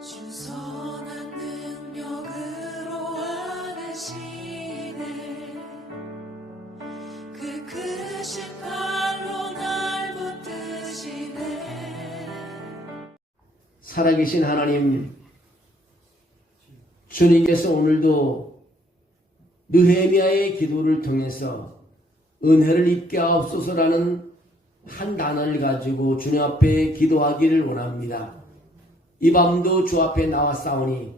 신선한 능력으로 안으시네. 그 크신 팔로 날 붙드시네. 살아계신 하나님, 주님께서 오늘도 느헤미야의 기도를 통해서 은혜를 입게 하옵소서라는 한 단어를 가지고 주님 앞에 기도하기를 원합니다. 이 밤도 주 앞에 나왔사오니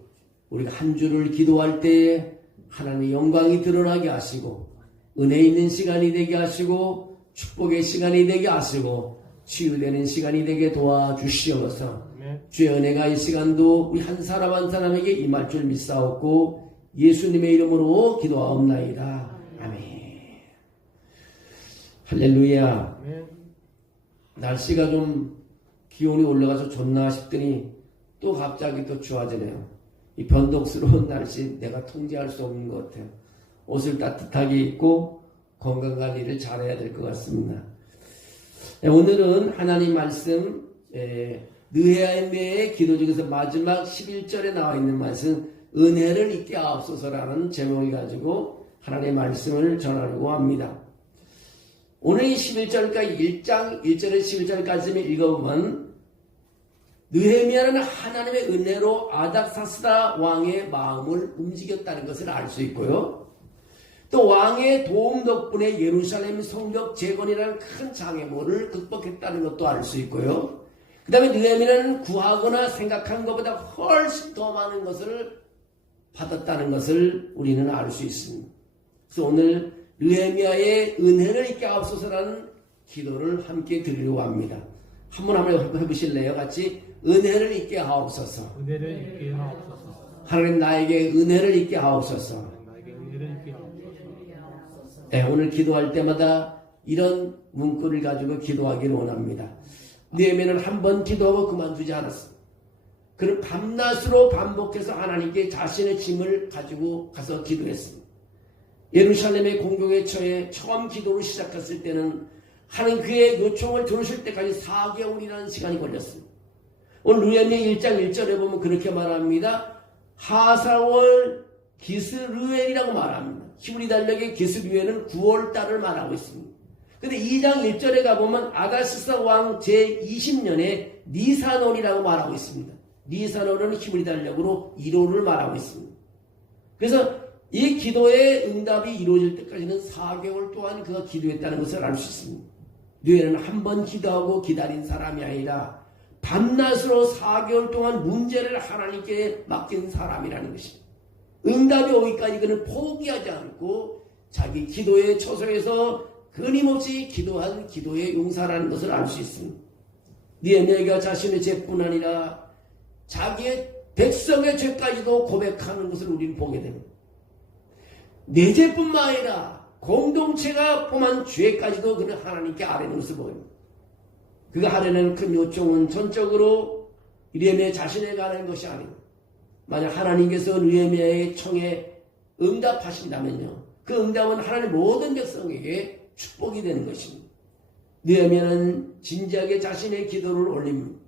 우리가 한 주를 기도할 때에 하나님의 영광이 드러나게 하시고 은혜 있는 시간이 되게 하시고 축복의 시간이 되게 하시고 치유되는 시간이 되게 도와주시옵소서. 주의 은혜가 이 시간도 우리 한 사람 한 사람에게 임할 줄 믿사옵고 예수님의 이름으로 기도하옵나이다. 아멘. 할렐루야. 날씨가 좀 기온이 올라가서 좋나 싶더니 또 갑자기 또 추워지네요. 이 변덕스러운 날씨 내가 통제할 수 없는 것 같아요. 옷을 따뜻하게 입고 건강관리를 잘해야 될 것 같습니다. 오늘은 하나님 말씀 느헤미야의 기도 중에서 마지막 11절에 나와 있는 말씀 은혜를 입게 하옵소서라는 제목을 가지고 하나님의 말씀을 전하려고 합니다. 오늘 이 11절까지 1장 1절에서 11절까지 읽어보면 느헤미야는 하나님의 은혜로 아닥사스다 왕의 마음을 움직였다는 것을 알 수 있고요. 또 왕의 도움 덕분에 예루살렘 성벽 재건이라는 큰 장애물을 극복했다는 것도 알 수 있고요. 그 다음에 느헤미야는 구하거나 생각한 것보다 훨씬 더 많은 것을 받았다는 것을 우리는 알 수 있습니다. 그래서 오늘 느헤미야의 은혜를 입게 하옵소서라는 기도를 함께 드리려고 합니다. 한번 해보실래요? 같이 은혜를 입게 하옵소서. 은혜를 입게 하옵소서. 하나님 나에게 은혜를 입게 하옵소서. 나에게 은혜를 입게 하옵소서. 네, 오늘 기도할 때마다 이런 문구를 가지고 기도하기를 원합니다. 느헤미야는 한 번 기도하고 그만두지 않았습니다. 그는 밤낮으로 반복해서 하나님께 자신의 짐을 가지고 가서 기도했습니다. 예루살렘의 공격에 처해 처음 기도를 시작했을 때는 하나님 그의 요청을 들으실 때까지 4개월이라는 시간이 걸렸습니다. 오늘 느헤미야 1장 1절에 보면 그렇게 말합니다. 하사월 기스르엘이라고 말합니다. 히브리 달력의 기스르엘은 9월달을 말하고 있습니다. 근데 2장 1절에 가보면 아다시사 왕 제20년에 니산월이라고 말하고 있습니다. 니산월은 히브리 달력으로 1월을 말하고 있습니다. 그래서 이 기도의 응답이 이루어질 때까지는 4개월 동안 그가 기도했다는 것을 알 수 있습니다. 느헤미야는 한 번 기도하고 기다린 사람이 아니라 밤낮으로 4개월 동안 문제를 하나님께 맡긴 사람이라는 것입니다. 응답이 오기까지 그는 포기하지 않고 자기 기도의 처소에서 끊임없이 기도한 기도의 용사라는 것을 알 수 있습니다. 느헤미야가 자신의 죄뿐 아니라 자기의 백성의 죄까지도 고백하는 것을 우리는 보게 됩니다. 내 죄뿐만 아니라 공동체가 범한 죄까지도 그는 하나님께 아뢰는 것을 보입니다. 그가 하려는 큰 요청은 전적으로 느헤미야 자신에 관한 것이 아닙니다. 만약 하나님께서 느헤미야의 청에 응답하신다면요, 그 응답은 하나님 모든 백성에게 축복이 되는 것입니다. 느헤미야는 진지하게 자신의 기도를 올립니다.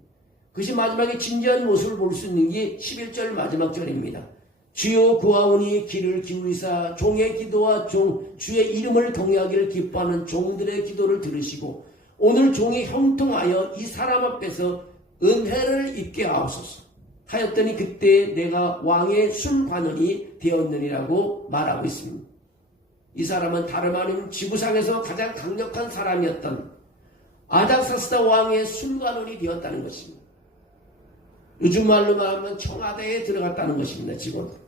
그것이 마지막에 진지한 모습을 볼 수 있는 게 11절 마지막 절입니다. 주여 구하오니 귀를 기울이사 종의 기도와 주의 이름을 경외하기를 기뻐하는 종들의 기도를 들으시고 오늘 종이 형통하여 이 사람 앞에서 은혜를 입게 하옵소서 하였더니 그때 내가 왕의 술관원이 되었느니라고 말하고 있습니다. 이 사람은 다름 아닌 지구상에서 가장 강력한 사람이었던 아닥사스다 왕의 술관원이 되었다는 것입니다. 요즘 말로 말하면 청와대에 들어갔다는 것입니다. 직원들.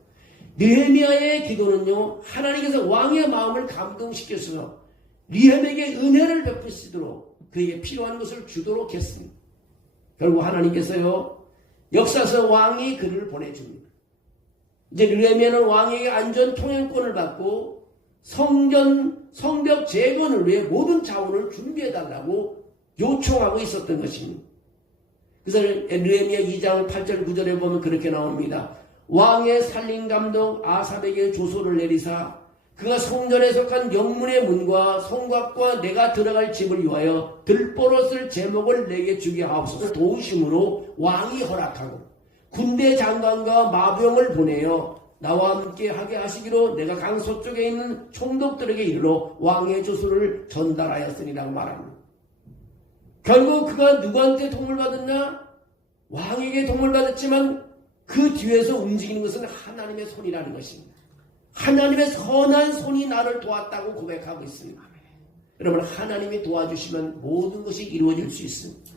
느헤미야의 기도는요, 하나님께서 왕의 마음을 감동시켜서 느헤미야에게 은혜를 베푸시도록 그에게 필요한 것을 주도록 했습니다. 결국 하나님께서요, 역사서 왕이 그를 보내줍니다. 이제 느헤미야는 왕에게 안전 통행권을 받고 성벽 재건을 위해 모든 자원을 준비해달라고 요청하고 있었던 것입니다. 그래서 느헤미야 2장 8절 9절에 보면 그렇게 나옵니다. 왕의 살림감독 아삽에게 조소를 내리사 그가 성전에 속한 영문의 문과 성곽과 내가 들어갈 집을 위하여 들보로 쓸 제목을 내게 주게 하옵소서 도우심으로 왕이 허락하고 군대 장관과 마병을 보내어 나와 함께 하게 하시기로 내가 강 서쪽에 있는 총독들에게 이르러 왕의 조서를 전달하였으니라고 말합니다. 결국 그가 누구한테 도움을 받았나? 왕에게 도움을 받았지만 그 뒤에서 움직이는 것은 하나님의 손이라는 것입니다. 하나님의 선한 손이 나를 도왔다고 고백하고 있습니다. 여러분, 하나님이 도와주시면 모든 것이 이루어질 수 있습니다.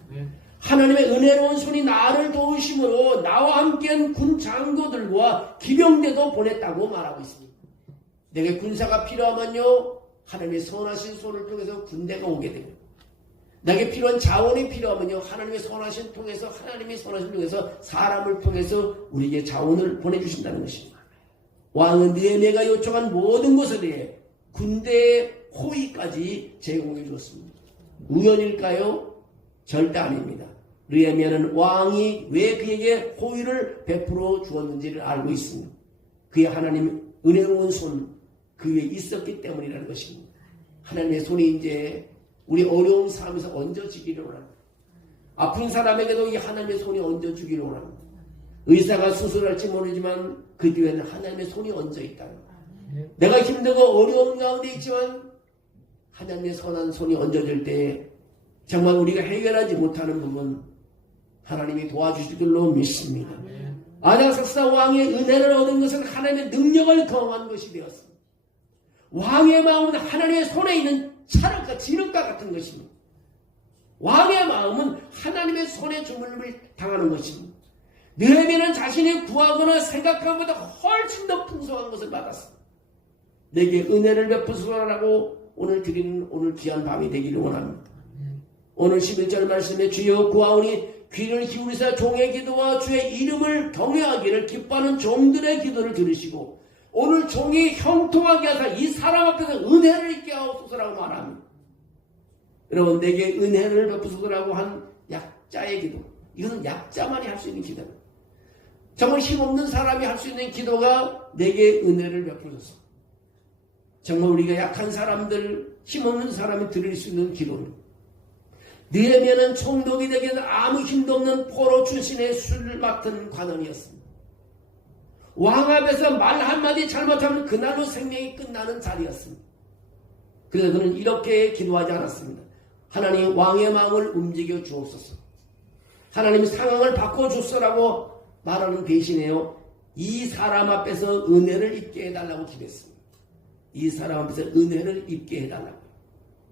하나님의 은혜로운 손이 나를 도우심으로 나와 함께한 군 장교들과 기병대도 보냈다고 말하고 있습니다. 내게 군사가 필요하면요, 하나님의 선하신 손을 통해서 군대가 오게 됩니다. 내게 필요한 자원이 필요하면요, 하나님의 선하신 통해서, 하나님의 선하신 통해서 사람을 통해서 우리에게 자원을 보내주신다는 것입니다. 왕은 느헤미야가 요청한 모든 것에 대해 군대의 호의까지 제공해 주었습니다. 우연일까요? 절대 아닙니다. 느헤미야는 왕이 왜 그에게 호의를 베풀어 주었는지를 알고 있습니다. 그의 하나님 은혜로운 손 그 위에 있었기 때문이라는 것입니다. 하나님의 손이 이제 우리 어려운 삶에서 얹어지기를 원합니다. 아픈 사람에게도 이 하나님의 손이 얹어주기를 원합니다. 의사가 수술할지 모르지만 그 뒤에는 하나님의 손이 얹어있다. 내가 힘들고 어려운 가운데 있지만 하나님의 선한 손이 얹어질 때 정말 우리가 해결하지 못하는 부분 하나님이 도와주실 줄로 믿습니다. 아닥사스다 왕의 은혜를 얻은 것은 하나님의 능력을 경험한 것이 되었습니다. 왕의 마음은 하나님의 손에 있는 찰흙과 진흙과 같은 것입니다. 왕의 마음은 하나님의 손에 주물림을 당하는 것입니다. 느헤미야는 자신이 구하거나 생각한 것보다 훨씬 더 풍성한 것을 받았습니다. 내게 은혜를 베푸소서라고 오늘 드리는 오늘 귀한 밤이 되기를 원합니다. 오늘 11절 말씀에 주여 구하오니 귀를 기울이사 종의 기도와 주의 이름을 경외하기를 기뻐하는 종들의 기도를 들으시고 오늘 종이 형통하게 하사 이 사람 앞에서 은혜를 있게 하옵소서라고 말합니다. 여러분, 내게 은혜를 베푸소서라고 한 약자의 기도, 이것은 약자만이 할 수 있는 기도입니다. 정말 힘없는 사람이 할 수 있는 기도가 내게 은혜를 베푸소서. 정말 우리가 약한 사람들, 힘없는 사람이 드릴 수 있는 기도입니다. 느헤미야는 총독이 되기에는 아무 힘도 없는 포로 출신의 술을 맡은 관원이었습니다. 왕 앞에서 말 한마디 잘못하면 그날로 생명이 끝나는 자리였습니다. 그래서 그는 이렇게 기도하지 않았습니다. 하나님, 왕의 마음을 움직여 주옵소서. 하나님, 상황을 바꿔주소서라고 말하는 대신에요, 이 사람 앞에서 은혜를 입게 해달라고 기도했습니다. 이 사람 앞에서 은혜를 입게 해달라고.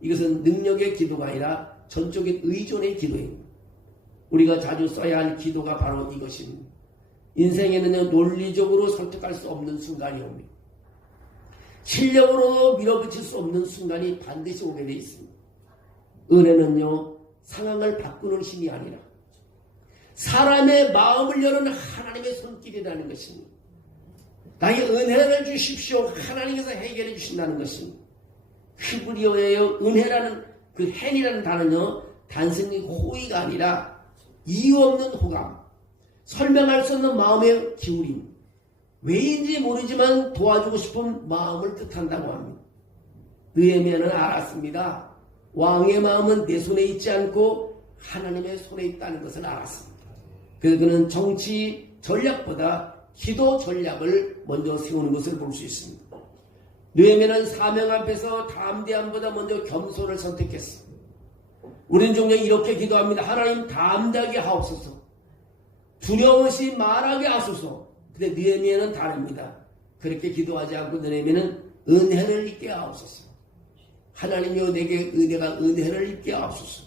이것은 능력의 기도가 아니라 전적인 의존의 기도입니다. 우리가 자주 써야 할 기도가 바로 이것입니다. 인생에는 논리적으로 설득할 수 없는 순간이 옵니다. 실력으로 밀어붙일 수 없는 순간이 반드시 오게 되어 있습니다. 은혜는요, 상황을 바꾸는 힘이 아니라 사람의 마음을 여는 하나님의 손길이라는 것입니다. 나에게 은혜를 주십시오. 하나님께서 해결해 주신다는 것입니다. 히브리어의 은혜라는 그 헨이라는 단어는요, 단순히 호의가 아니라 이유 없는 호감, 설명할 수 없는 마음의 기울임, 왜인지 모르지만 도와주고 싶은 마음을 뜻한다고 합니다. 느헤미야는 알았습니다. 왕의 마음은 내 손에 있지 않고 하나님의 손에 있다는 것을 알았습니다. 그래서 그는 정치 전략보다 기도 전략을 먼저 세우는 것을 볼 수 있습니다. 느헤미야는 사명 앞에서 담대함보다 먼저 겸손을 선택했습니다. 우리는 종종 이렇게 기도합니다. 하나님, 담대하게 하옵소서. 두려움없이 말하게 하소서. 근데 느헤미야는 다릅니다. 그렇게 기도하지 않고 느헤미야는 은혜를 입게 하옵소서. 하나님이여, 내게 은혜를 입게 하옵소서.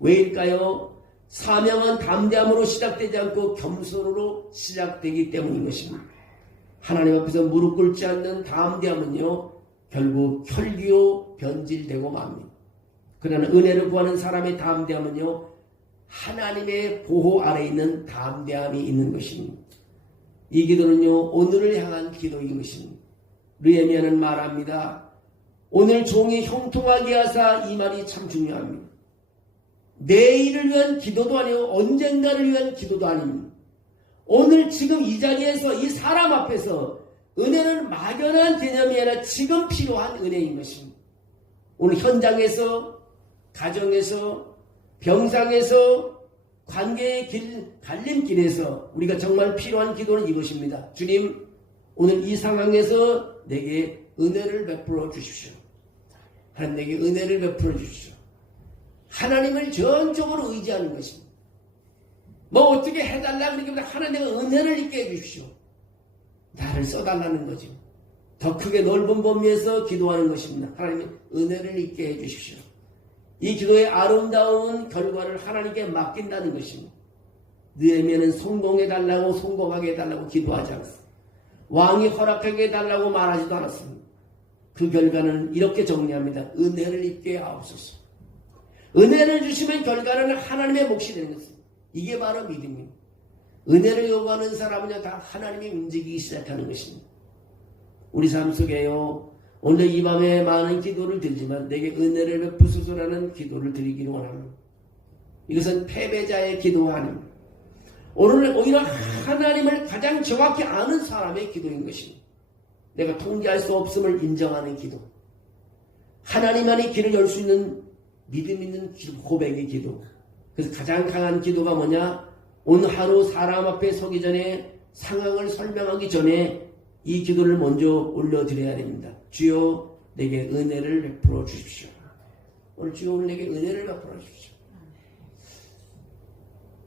왜일까요? 사명은 담대함으로 시작되지 않고 겸손으로 시작되기 때문인 것입니다. 하나님 앞에서 무릎 꿇지 않는 담대함은요, 결국 혈기요 변질되고 맙니다. 그러나 은혜를 구하는 사람의 담대함은요, 하나님의 보호 아래에 있는 담대함이 있는 것입니다. 이 기도는요, 오늘을 향한 기도인 것입니다. 느헤미야는 말합니다. 오늘 종이 형통하게 하사, 이 말이 참 중요합니다. 내일을 위한 기도도 아니고 언젠가를 위한 기도도 아닙니다. 오늘 지금 이 자리에서 이 사람 앞에서 은혜는 막연한 개념이 아니라 지금 필요한 은혜인 것입니다. 오늘 현장에서, 가정에서, 병상에서, 관계의 갈림길에서 우리가 정말 필요한 기도는 이것입니다. 주님, 오늘 이 상황에서 내게 은혜를 베풀어 주십시오. 하나님, 내게 은혜를 베풀어 주십시오. 하나님을 전적으로 의지하는 것입니다. 뭐 어떻게 해달라 그러기보다 하나님, 내가 은혜를 있게 해주십시오. 나를 써달라는 거죠. 더 크게 넓은 범위에서 기도하는 것입니다. 하나님, 은혜를 있게 해주십시오. 이 기도의 아름다운 결과를 하나님께 맡긴다는 것입니다. 느헤미야는 성공해달라고, 성공하게 해달라고 기도하지 않았습니다. 왕이 허락하게 해달라고 말하지도 않았습니다. 그 결과는 이렇게 정리합니다. 은혜를 입게 하옵소서. 은혜를 주시면 결과는 하나님의 몫이 되는 것입니다. 이게 바로 믿음입니다. 은혜를 요구하는 사람은요, 다 하나님이 움직이기 시작하는 것입니다. 우리 삶 속에요, 오늘 이 밤에 많은 기도를 드리지만 내게 은혜를 베푸소서라는 기도를 드리기를 원합니다. 이것은 패배자의 기도가 아닙니다. 오늘 오히려 하나님을 가장 정확히 아는 사람의 기도인 것입니다. 내가 통제할 수 없음을 인정하는 기도. 하나님만이 길을 열 수 있는 믿음 있는 고백의 기도. 그래서 가장 강한 기도가 뭐냐? 오늘 하루 사람 앞에 서기 전에, 상황을 설명하기 전에 이 기도를 먼저 올려드려야 됩니다. 주여, 내게 은혜를 베풀어 주십시오. 오늘 주여, 오늘 내게 은혜를 베풀어 주십시오.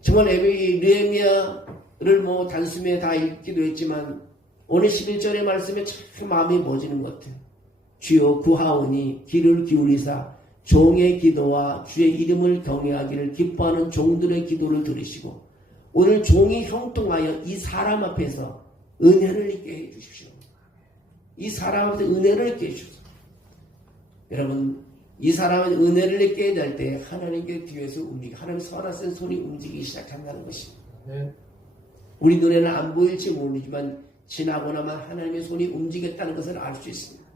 정말 느헤미야를 뭐 단숨에 다 읽기도 했지만 오늘 11절의 말씀에 참 마음이 멎이는 것 같아요. 주여, 구하오니 귀를 기울이사 종의 기도와 주의 이름을 경외하기를 기뻐하는 종들의 기도를 들으시고 오늘 종이 형통하여 이 사람 앞에서 은혜를 있게 해주십시오. 이 사람 앞에서 은혜를 있게 해주십시오. 여러분, 이 사람은 은혜를 있게 해야 할 때 하나님께 뒤에서 하나님 선하신 손이 움직이기 시작한다는 것입니다. 네. 우리 눈에는 안 보일지 모르지만 지나고 나면 하나님의 손이 움직였다는 것을 알 수 있습니다.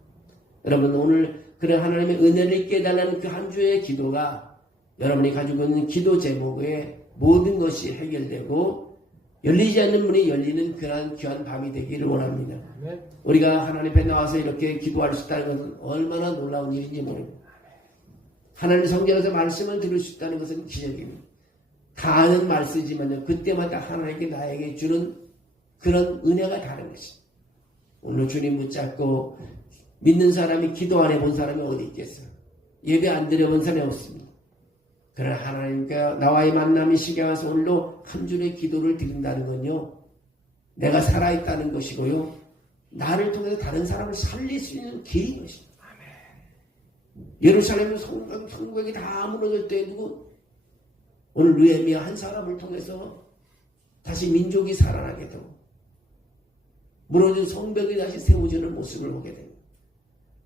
여러분, 오늘 그런 하나님의 은혜를 있게 해달라는 그 한 주의 기도가 여러분이 가지고 있는 기도 제목에 모든 것이 해결되고 열리지 않는 문이 열리는 그러한 귀한 밤이 되기를 원합니다. 네. 우리가 하나님 앞에 나와서 이렇게 기도할 수 있다는 것은 얼마나 놀라운 일인지 모릅니다. 하나님 성경에서 말씀을 들을 수 있다는 것은 기적입니다. 다 아는 말씀이지만요, 그때마다 하나님께 나에게 주는 그런 은혜가 다른 것입니다. 오늘 주님 붙잡고 믿는 사람이 기도 안 해본 사람이 어디 있겠어요? 예배 안 드려본 사람이 없습니다. 그러나 하나님과 나와의 만남이 시계 와서 오늘도 한 줄의 기도를 드린다는 건요, 내가 살아있다는 것이고요, 나를 통해서 다른 사람을 살릴 수 있는 길인 것입니다. 예루살렘 성벽이 다 무너질 때 누구? 오늘 느헤미야 한 사람을 통해서 다시 민족이 살아나게 되고 무너진 성벽이 다시 세워지는 모습을 보게 됩니다.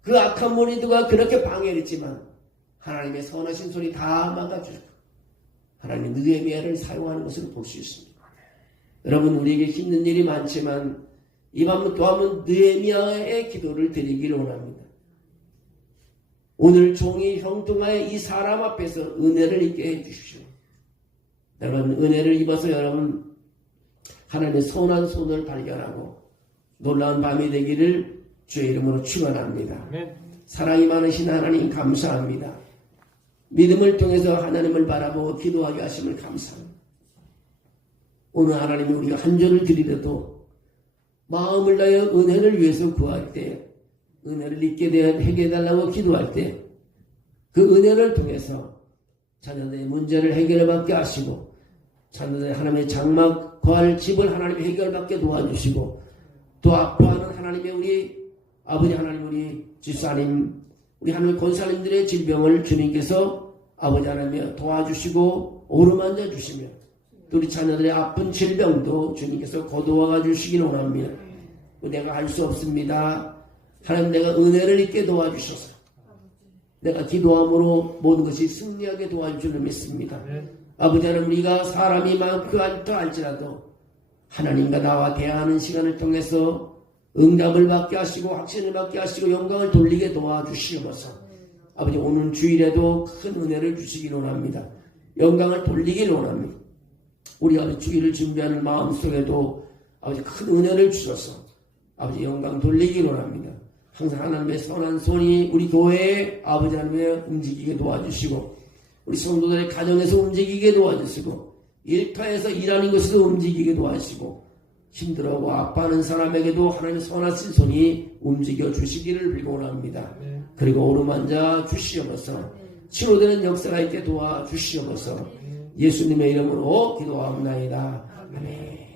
그 악한 무리들과 그렇게 방해했지만 하나님의 선하신 손이 다 막아주고 하나님의 느헤미야를 사용하는 것을 볼 수 있습니다. 여러분, 우리에게 힘든 일이 많지만 이 밤은 또 한번 느헤미야의 기도를 드리기를 원합니다. 오늘 종이 형통하여 이 사람 앞에서 은혜를 입게 해주십시오. 여러분, 은혜를 입어서 여러분 하나님의 선한 손을 발견하고 놀라운 밤이 되기를 주의 이름으로 축원합니다. 네. 사랑이 많으신 하나님 감사합니다. 믿음을 통해서 하나님을 바라보고 기도하게 하심을 감사합니다. 오늘 하나님이 우리가 한 절을 드리려도 마음을 다하여 은혜를 위해서 구할 때, 은혜를 입게 해달라고 기도할 때 그 은혜를 통해서 자녀들의 문제를 해결받게 하시고 자녀들의 하나님의 장막 거할 집을 하나님 해결받게 도와주시고 또 아파하는 하나님의 우리 아버지 하나님, 우리 집사님, 우리 하나님의 권사님들의 질병을 주님께서 아버지 하나님이 도와주시고 오르만져 주시며 또 우리 자녀들의 아픈 질병도 주님께서 거두어가 주시기를 원합니다. 내가 할 수 없습니다. 하나님, 내가 은혜를 입게 도와주셔서 내가 기도함으로 모든 것이 승리하게 도와줄 줄 믿습니다. 아버지 하나님, 우리가 사람이 많다 할지라도 하나님과 나와 대화하는 시간을 통해서 응답을 받게 하시고 확신을 받게 하시고 영광을 돌리게 도와주시옵소서. 아버지, 오늘 주일에도 큰 은혜를 주시기를 원합니다. 영광을 돌리기를 원합니다. 우리 아버지 주일을 준비하는 마음속에도 아버지 큰 은혜를 주셔서 아버지 영광 돌리기를 원합니다. 항상 하나님의 선한 손이 우리 교회에 아버지 하나님의 움직이게 도와주시고 우리 성도들의 가정에서 움직이게 도와주시고 일터에서 일하는 것에도 움직이기도 하시고 힘들어하고 아파하는 사람에게도 하나님 선하신 손이 움직여 주시기를 빌곤합니다. 그리고 오르만자 주시옵소서 치료되는 역사가 있게 도와주시옵소서 예수님의 이름으로 기도하옵나이다. 아멘.